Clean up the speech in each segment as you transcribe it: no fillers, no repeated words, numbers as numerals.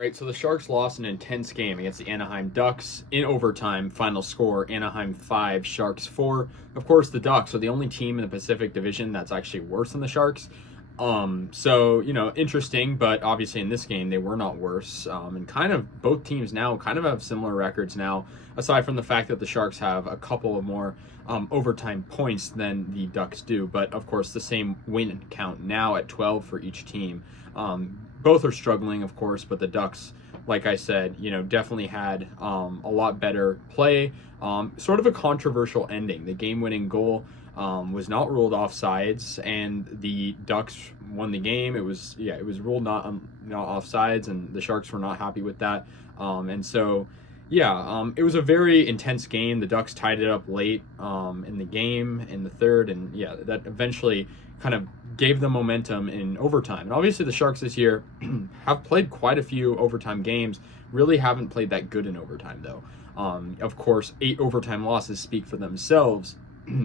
Right, so the Sharks lost an intense game against the Anaheim Ducks in overtime. Final score, Anaheim 5, Sharks 4. Of course, the Ducks are the only team in the Pacific Division that's actually worse than the Sharks. Interesting, but obviously in this game, they were not worse. And kind of both teams now kind of have similar records now, aside from the fact that the Sharks have a couple of more overtime points than the Ducks do. But of course, the same win count now at 12 for each team. Both are struggling, of course, but the Ducks, like I said, definitely had a lot better play. Sort of a controversial ending. The game-winning goal was not ruled offsides, and the Ducks won the game. It was ruled not offsides, and the Sharks were not happy with that. It was a very intense game. The Ducks tied it up late in the game in the third, and that eventually kind of gave them momentum in overtime. And obviously the Sharks this year have played quite a few overtime games, really haven't played that good in overtime though. Of course, 8 overtime losses speak for themselves.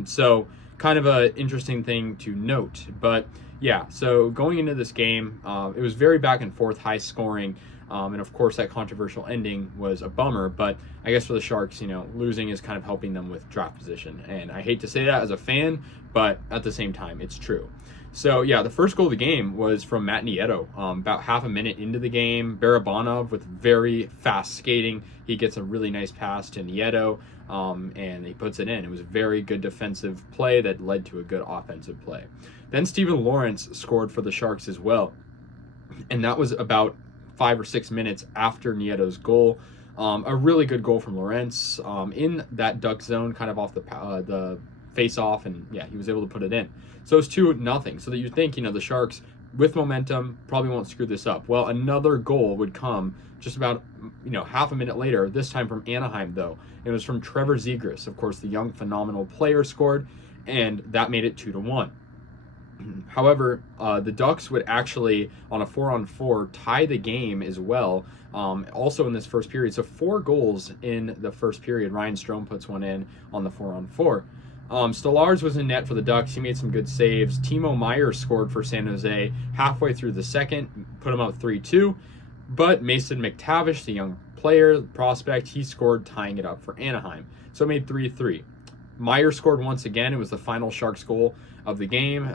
So kind of a interesting thing to note. But yeah, so going into this game, it was very back and forth, high scoring. And of course, that controversial ending was a bummer. But I guess for the Sharks, losing is kind of helping them with draft position. And I hate to say that as a fan, but at the same time, it's true. So yeah, the first goal of the game was from Matt Nieto. About half a minute into the game, Barabanov with very fast skating. He gets a really nice pass to Nieto, and he puts it in. It was a very good defensive play that led to a good offensive play. Then Steven Lawrence scored for the Sharks as well. And that was about 5 or 6 minutes after Nieto's goal. A really good goal from Lawrence in that Duck zone, kind of off the face-off, and yeah, he was able to put it in. So it's 2-0. So that you think, the Sharks with momentum probably won't screw this up. Well, another goal would come just about, half a minute later, this time from Anaheim, though. It was from Trevor Zegras. Of course, the young, phenomenal player scored, and that made it 2-1. However, the Ducks would actually, on a 4-on-4, tie the game as well, also in this first period. So 4 goals in the first period. Ryan Strome puts one in on the 4-on-4. Stolarz was in net for the Ducks. He made some good saves. Meier scored for San Jose halfway through the second, put him up 3-2. But Mason McTavish, the young player, the prospect, he scored, tying it up for Anaheim. So it made 3-3. Meier scored once again. It was the final Sharks goal of the game.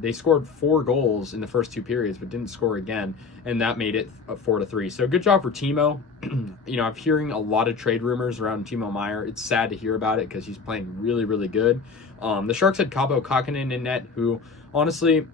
They scored 4 goals in the first 2 periods, but didn't score again, and that made it 4-3. So good job for Timo. I'm hearing a lot of trade rumors around Timo Meier. It's sad to hear about it because he's playing really, really good. The Sharks had Kaapo Kähkönen in net, who honestly,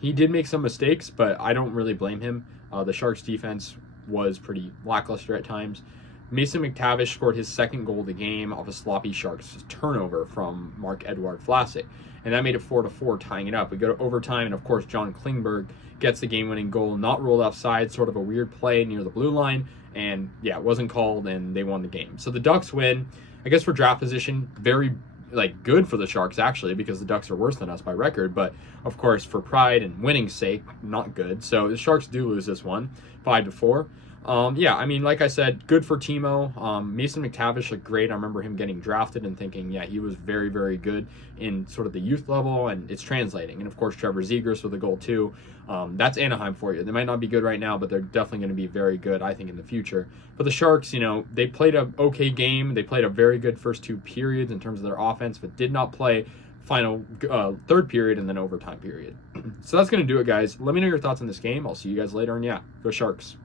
he did make some mistakes, but I don't really blame him. The Sharks defense was pretty lackluster at times. Mason McTavish scored his second goal of the game off a sloppy Sharks turnover from Marc-Edouard Vlasic, and that made it 4-4, tying it up. We go to overtime, and of course, John Klingberg gets the game-winning goal, not ruled offside, sort of a weird play near the blue line, and yeah, it wasn't called, and they won the game. So the Ducks win. I guess for draft position, very good for the Sharks, actually, because the Ducks are worse than us by record, but of course, for pride and winning's sake, not good. So the Sharks do lose this one, 5-4. Like I said, good for Timo. Mason McTavish looked great. I remember him getting drafted and thinking, yeah, he was very, very good in sort of the youth level, and it's translating. And of course, Trevor Zegras with a goal too. That's Anaheim for you. They might not be good right now, but they're definitely going to be very good, I think, in the future. But the Sharks, they played an okay game. They played a very good first 2 periods in terms of their offense, but did not play final third period and then overtime period. So that's going to do it, guys. Let me know your thoughts on this game. I'll see you guys later, and yeah, go Sharks.